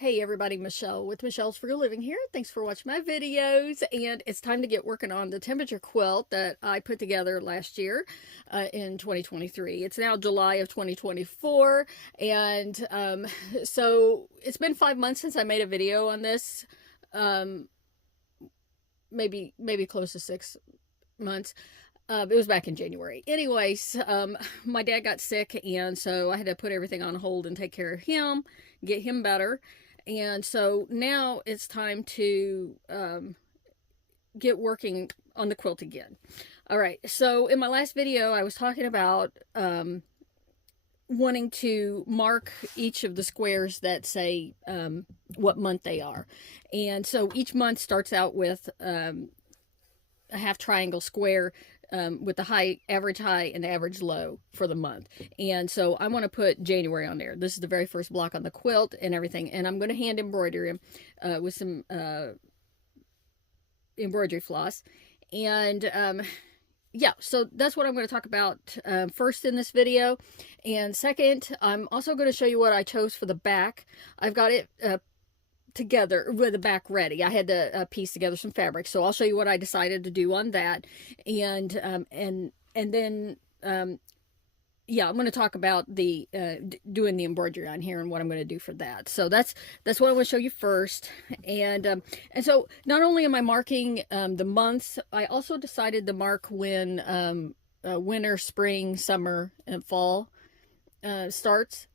Hey everybody, Michelle with Michelle's For Living here. Thanks for watching my videos, and it's time to get working on the temperature quilt that I put together last year in 2023. It's now July of 2024, and so it's been 5 months since I made a video on this, maybe close to 6 months. It was back in January. Anyways, my dad got sick, and so I had to put everything on hold and take care of him, get him better. And so now it's time to get working on the quilt again. All right, so in my last video, I was talking about wanting to mark each of the squares that say what month they are. And so each month starts out with a half triangle square with the average high and the average low for the month. And so I want to put January on there. This is the very first block on the quilt and everything. And I'm going to hand embroider him with some embroidery floss. And yeah, so that's what I'm going to talk about first in this video. And second, I'm also going to show you what I chose for the back. I've got it together with the back ready. I had to piece together some fabric, so I'll show you what I decided to do on that, and then yeah, I'm going to talk about the doing the embroidery on here and what I'm going to do for that. So that's what I want to show you first. And so not only am I marking the months, I also decided to mark when winter, spring, summer, and fall starts.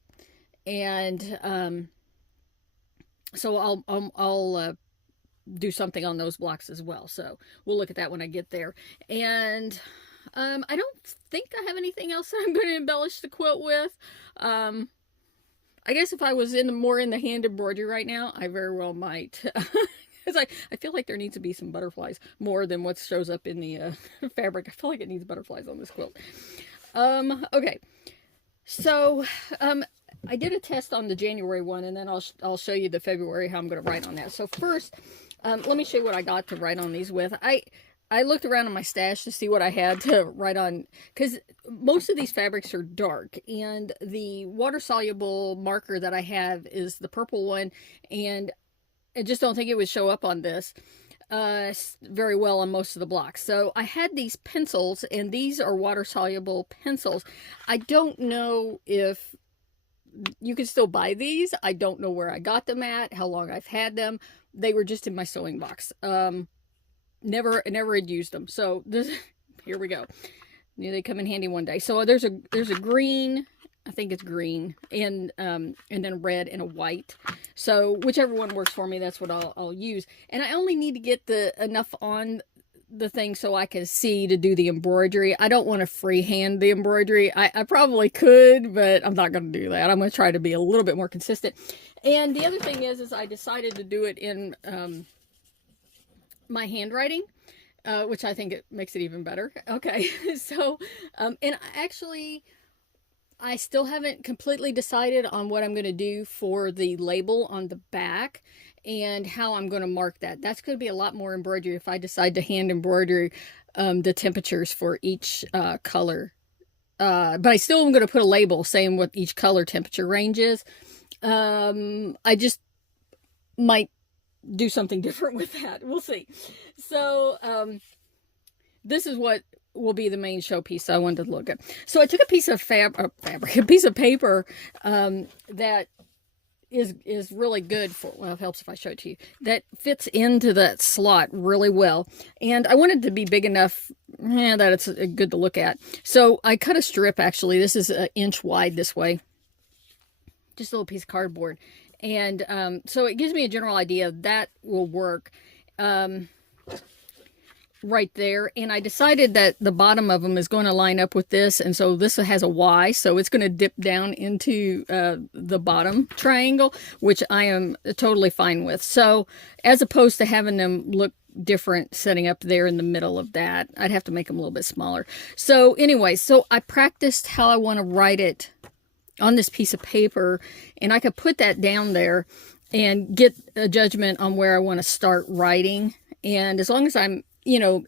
And so I'll do something on those blocks as well. So we'll look at that when I get there. And I don't think I have anything else that I'm going to embellish the quilt with. I guess if I was more in the hand embroidery right now, I very well might. It's like, I feel like there needs to be some butterflies more than what shows up in the fabric. I feel like it needs butterflies on this quilt. Okay. So, I did a test on the January one, and then I'll show you the February, how I'm going to write on that. So first, let me show you what I got to write on these with. I looked around in my stash to see what I had to write on, because most of these fabrics are dark, and the water-soluble marker that I have is the purple one, and I just don't think it would show up on this very well on most of the blocks. So I had these pencils, and these are water-soluble pencils. I don't know if you can still buy these. I don't know where I got them at, how long I've had them. They were just in my sewing box. Never had used them. So this, here we go. Yeah, they come in handy one day. So there's a green, I think it's green, and then a red and a white. So whichever one works for me, that's what I'll use. And I only need to get enough on the thing so I can see to do the embroidery. I don't want to freehand the embroidery. I probably could, but I'm not going to do that. I'm going to try to be a little bit more consistent. And the other thing is I decided to do it in my handwriting, which I think it makes it even better. Okay, so and actually I still haven't completely decided on what I'm going to do for the label on the back and how I'm going to mark that. That's going to be a lot more embroidery if I decide to hand embroider the temperatures for each color. But I still am going to put a label saying what each color temperature range is. I just might do something different with that. We'll see. So this is what will be the main showpiece I wanted to look at. So I took a piece of a piece of paper that is really good for, well, it helps if I show it to you, that fits into that slot really well. And I wanted it to be big enough that it's good to look at. So I cut a strip, actually. This is an inch wide this way. Just a little piece of cardboard. And so it gives me a general idea that will work right there. And I decided that the bottom of them is going to line up with this, and so this has a Y, so it's going to dip down into the bottom triangle, which I am totally fine with. So as opposed to having them look different setting up there in the middle of that, I'd have to make them a little bit smaller. So anyway, so I practiced how I want to write it on this piece of paper, and I could put that down there and get a judgment on where I want to start writing. And as long as I'm, you know,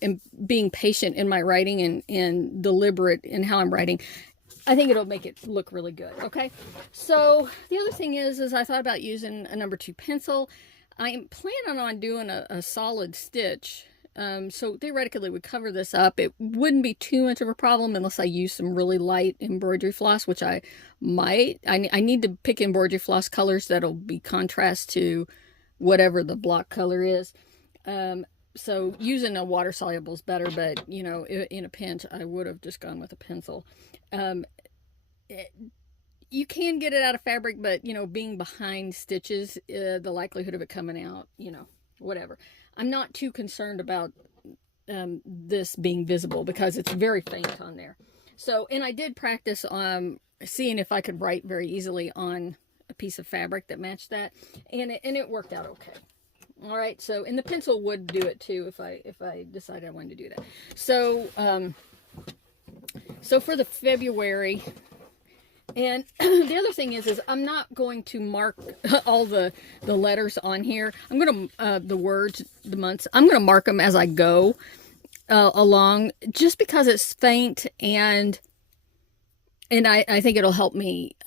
being patient in my writing and deliberate in how I'm writing, I think it'll make it look really good. Okay, so the other thing is I thought about using a number 2 pencil. I'm planning on doing a solid stitch. So theoretically we cover this up. It wouldn't be too much of a problem unless I use some really light embroidery floss, which I might. I need to pick embroidery floss colors that'll be contrast to whatever the block color is. So using a water soluble is better, but you know, in a pinch, I would have just gone with a pencil. You can get it out of fabric, but you know, being behind stitches, the likelihood of it coming out, you know, whatever. I'm not too concerned about this being visible because it's very faint on there. So, and I did practice seeing if I could write very easily on a piece of fabric that matched that, and it worked out okay. All right, so, and the pencil would do it too if I decided I wanted to do that. So, so for the February, and the other thing is I'm not going to mark all the letters on here. I'm going to, the words, the months, I'm going to mark them as I go along, just because it's faint, and I think it'll help me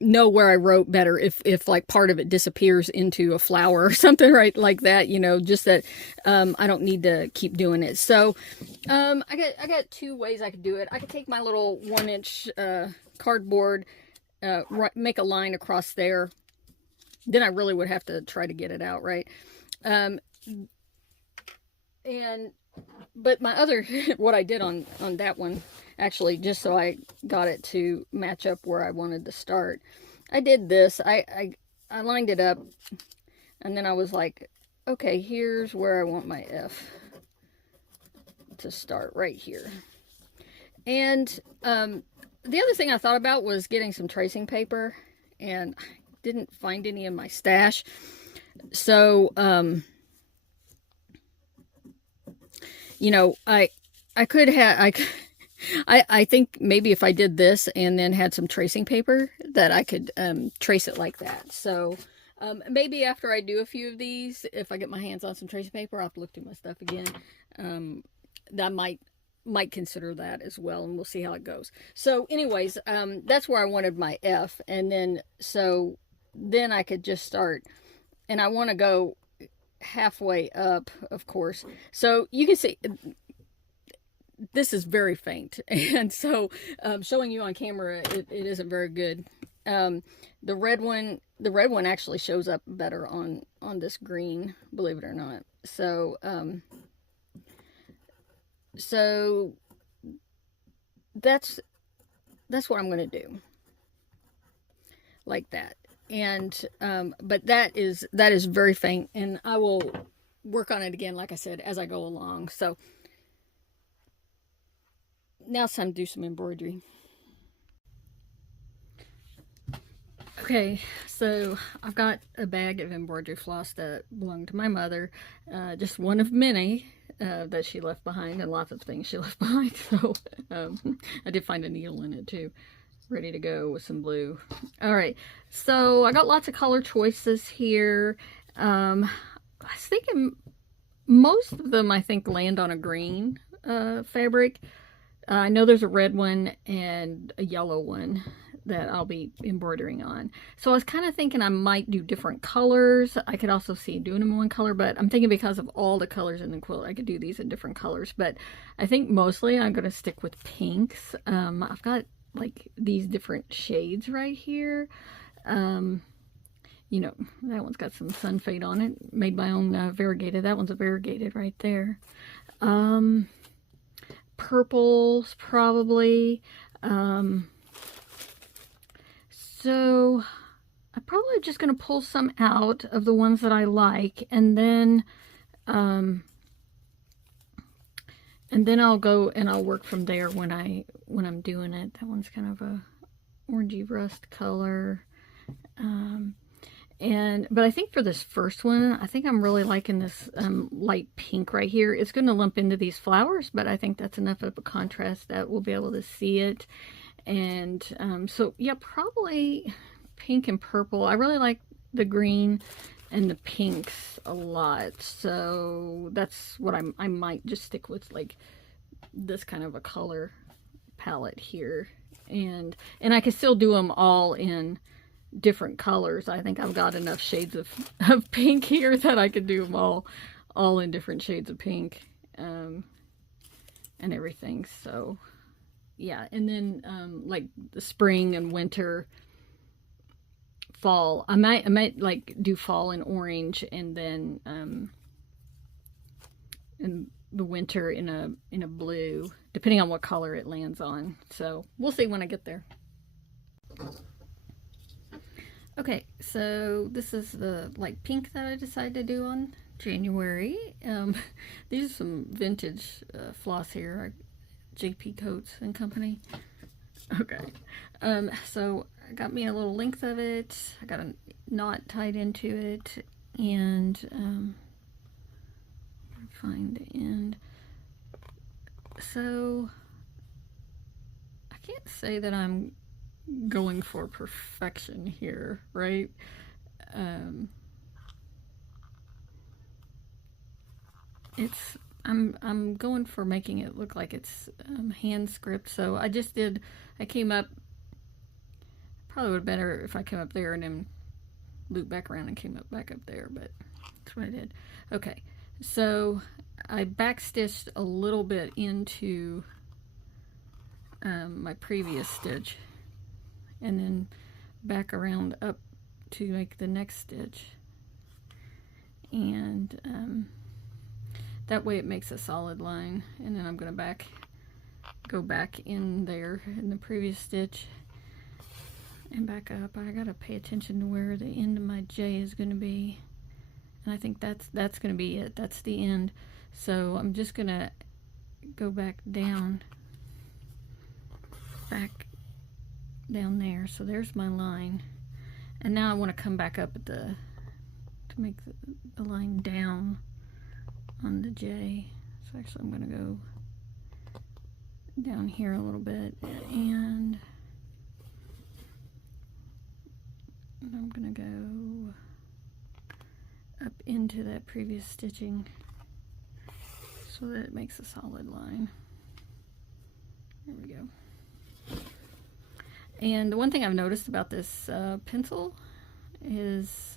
know where I wrote better if like part of it disappears into a flower or something, right, like that, you know, just that I don't need to keep doing it. So I got 2 ways I could do it. I could take my little 1-inch cardboard, make a line across there. Then I really would have to try to get it out, right? But my other, what I did on that one, actually, just so I got it to match up where I wanted to start, I did this. I lined it up, and then I was like, okay, here's where I want my F to start, right here. And the other thing I thought about was getting some tracing paper, and I didn't find any in my stash. So, you know, I could have, I think maybe if I did this and then had some tracing paper that I could trace it like that. So maybe after I do a few of these, if I get my hands on some tracing paper, I'll have to look through my stuff again. I might consider that as well, and we'll see how it goes. So anyways, that's where I wanted my F, and then so then I could just start, and I want to go halfway up, of course. So you can see this is very faint, and so showing you on camera, it isn't very good. The red one actually shows up better on this green, believe it or not. So so that's what I'm going to do, like that. And but that is very faint, and I will work on it again, like I said, as I go along. So now it's time to do some embroidery. Okay, so I've got a bag of embroidery floss that belonged to my mother, just one of many that she left behind, and lots of things she left behind. So I did find a needle in it too, ready to go with some blue. All right, so I got lots of color choices here. I was thinking most of them, I think, land on a green fabric. I know there's a red one and a yellow one that I'll be embroidering on. So I was kind of thinking I might do different colors. I could also see doing them in one color, but I'm thinking because of all the colors in the quilt, I could do these in different colors. But I think mostly I'm going to stick with pinks. I've got like these different shades right here. You know, that one's got some sun fade on it. Made my own variegated. That one's a variegated right there. Purples probably. So I'm probably just going to pull some out of the ones that I like, and then I'll go and I'll work from there when I'm doing it. That one's kind of a orangey rust color. But I think for this first one, I think I'm really liking this light pink right here. It's going to lump into these flowers, but I think that's enough of a contrast that we'll be able to see it. And so yeah, probably pink and purple. I really like the green and the pinks a lot, so that's what I might just stick with, like this kind of a color palette here, and I can still do them all in different colors. I think I've got enough shades of pink here that I could do them all in different shades of pink, and everything. So yeah, and then like the spring and winter, fall, I might like do fall in orange, and then in the winter in a blue, depending on what color it lands on. So we'll see when I get there. Okay, so this is the light pink that I decided to do on January. These are some vintage floss here, JP Coats and Company. Okay, so I got me a little length of it. I got a knot tied into it, and find the end. So I can't say that I'm going for perfection here, right? I'm going for making it look like it's hand script. So I came up, probably would have been better if I came up there and then looped back around and came back up there, but that's what I did. Okay, so I backstitched a little bit into my previous stitch, and then back around up to make the next stitch, and that way it makes a solid line. And then I'm going to go back in there in the previous stitch and back up. I got to pay attention to where the end of my J is going to be, and I think that's going to be it. That's the end. So I'm just going to go back down there. So there's my line, and now I want to come back up at to make the line down on the J. So actually I'm going to go down here a little bit, and I'm going to go up into that previous stitching so that it makes a solid line. There we go. And the one thing I've noticed about this pencil is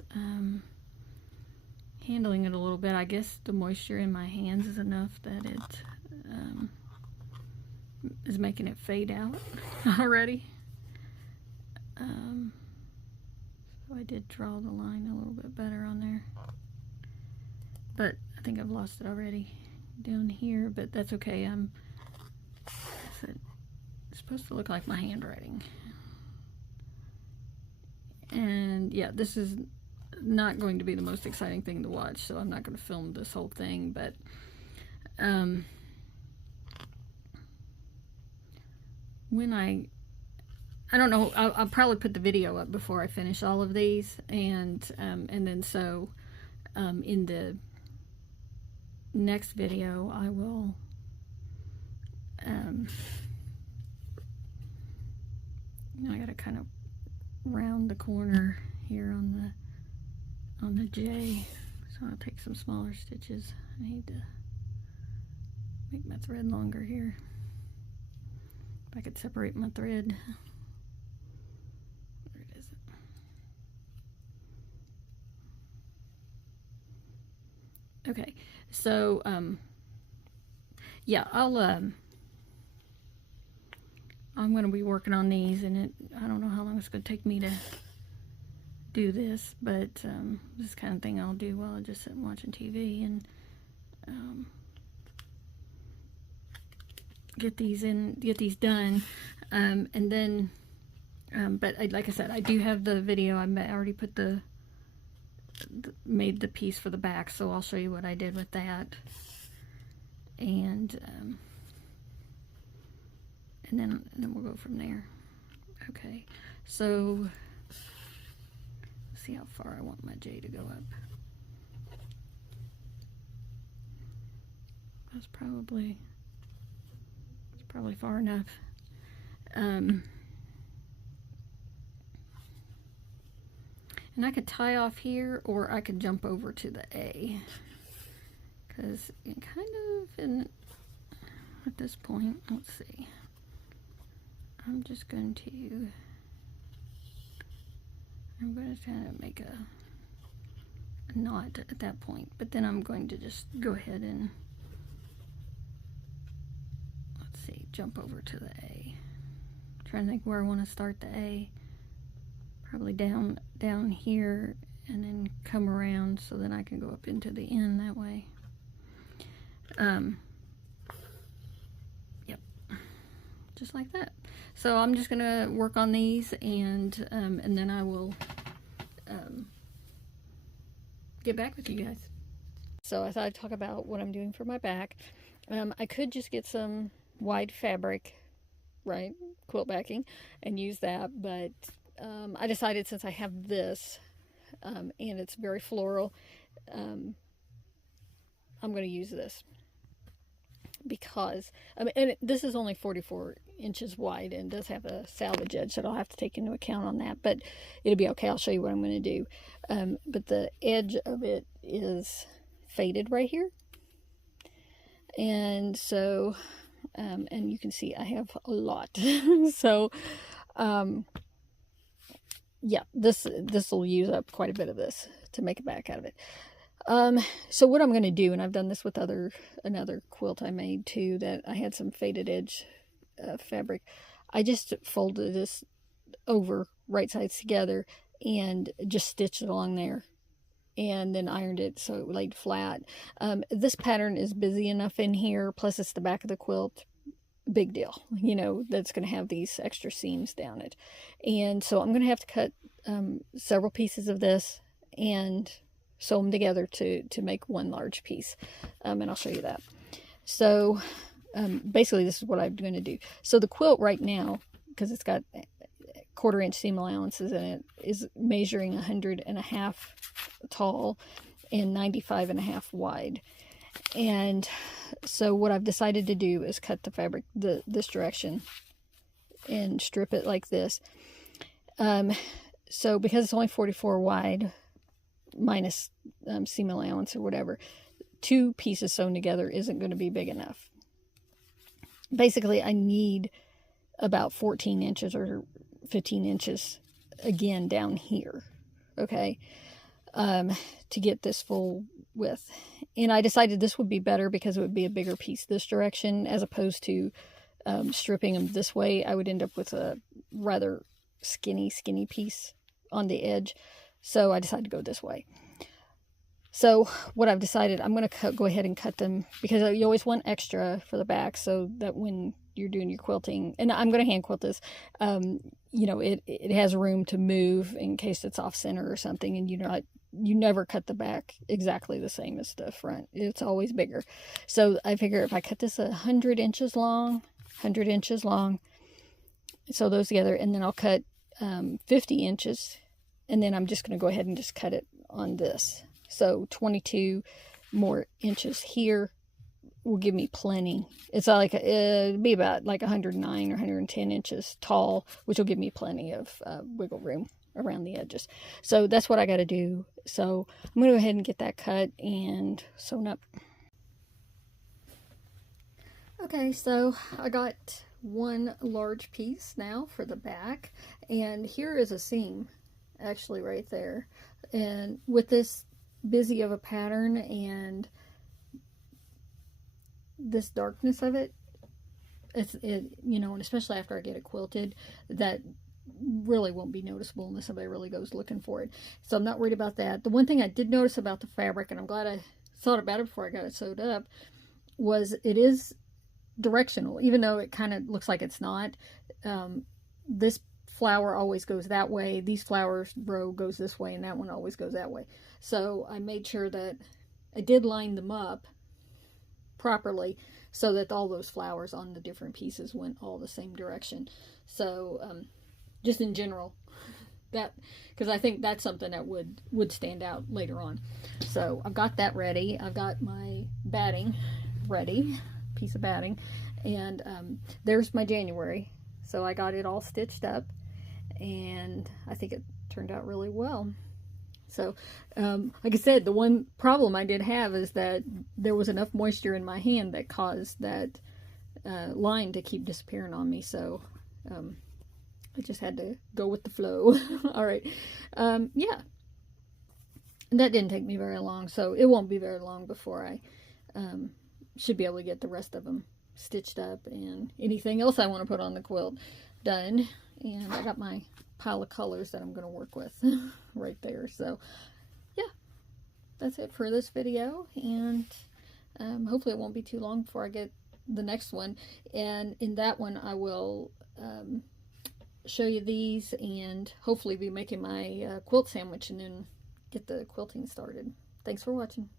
handling it a little bit. I guess the moisture in my hands is enough that it is making it fade out already. So I did draw the line a little bit better on there, but I think I've lost it already down here, but that's okay. It's supposed to look like my handwriting. And yeah, this is not going to be the most exciting thing to watch, so I'm not going to film this whole thing, but when I don't know, I'll probably put the video up before I finish all of these, and then so in the next video I will I gotta kind of round the corner here on the J, so I'll take some smaller stitches. I need to make my thread longer here. If I could separate my thread. Where is it? Okay, so yeah, I'm going to be working on these, and I don't know how long it's going to take me to do this, but this kind of thing I'll do while I just sit watching TV and get these done, and then but like I said, I do have the video. I already put made the piece for the back, so I'll show you what I did with that, and then we'll go from there. Okay, so let's see how far I want my J to go up. It's probably far enough. And I could tie off here, or I could jump over to the A, because kind of at this point, let's see. I'm just going to kind of make a knot at that point, but then I'm going to just go ahead and, let's see, jump over to the A. I'm trying to think where I want to start the A. Probably down here, and then come around so that I can go up into the N that way. Yep, just like that. So I'm just gonna work on these, and then I will get back with you guys. So I thought I'd talk about what I'm doing for my back. I could just get some wide fabric, right, quilt backing, and use that, but I decided, since I have this and it's very floral, I'm going to use this because and this is only 44 inches wide and does have a salvage edge, so I'll have to take into account on that, but it'll be okay. I'll show you what I'm going to do. But the edge of it is faded right here, and so and you can see I have a lot. So yeah, this will use up quite a bit of this to make a back out of it. So what I'm going to do, and I've done this with another quilt I made too, that I had some faded edge fabric. I just folded this over right sides together and just stitched it along there, and then ironed it so it laid flat. This pattern is busy enough in here, plus it's the back of the quilt. Big deal, you know, that's going to have these extra seams down it. And so I'm going to have to cut several pieces of this and sew them together to make one large piece, and I'll show you that. So basically this is what I'm going to do. So the quilt right now, because it's got 1/4 inch seam allowances in it, is measuring 100.5 tall and 95.5 wide. And so what I've decided to do is cut the fabric this direction and strip it like this. So because it's only 44 wide, minus seam allowance or whatever, 2 pieces sewn together isn't going to be big enough. Basically, I need about 14 inches or 15 inches again down here, okay, to get this full width. And I decided this would be better because it would be a bigger piece this direction, as opposed to stripping them this way. I would end up with a rather skinny piece on the edge. So I decided to go this way. So what I've decided, I'm going to go ahead and cut them, because you always want extra for the back, so that when you're doing your quilting, and I'm going to hand quilt this, you know, it has room to move in case it's off center or something, and you never cut the back exactly the same as the front. It's always bigger. So I figure if I cut this 100 inches long, sew those together, and then I'll cut 50 inches, and then I'm just going to go ahead and just cut it on this. So 22 more inches here will give me plenty. It's like it'd be about like 109 or 110 inches tall, which will give me plenty of wiggle room around the edges. So that's what I got to do. So I'm going to go ahead and get that cut and sewn up. Okay, so I got one large piece now for the back, and here is a seam actually right there. And with this busy of a pattern and this darkness of it, you know, and especially after I get it quilted, that really won't be noticeable unless somebody really goes looking for it. So I'm not worried about that. The one thing I did notice about the fabric, and I'm glad I thought about it before I got it sewed up, was it is directional, even though it kind of looks like it's not. This flower always goes that way, these flowers row goes this way, and that one always goes that way. So I made sure that I did line them up properly so that all those flowers on the different pieces went all the same direction. So just in general, that, because I think that's something that would stand out later on. So I've got that ready. I've got my batting ready, piece of batting, and there's my January. So I got it all stitched up, and I think it turned out really well. So like I said, the one problem I did have is that there was enough moisture in my hand that caused that line to keep disappearing on me. So I just had to go with the flow. All right. Yeah. That didn't take me very long, so it won't be very long before I should be able to get the rest of them stitched up and anything else I want to put on the quilt done. And I got my pile of colors that I'm going to work with right there. So yeah, that's it for this video, and hopefully it won't be too long before I get the next one. And in that one I will show you these and hopefully be making my quilt sandwich and then get the quilting started. Thanks for watching.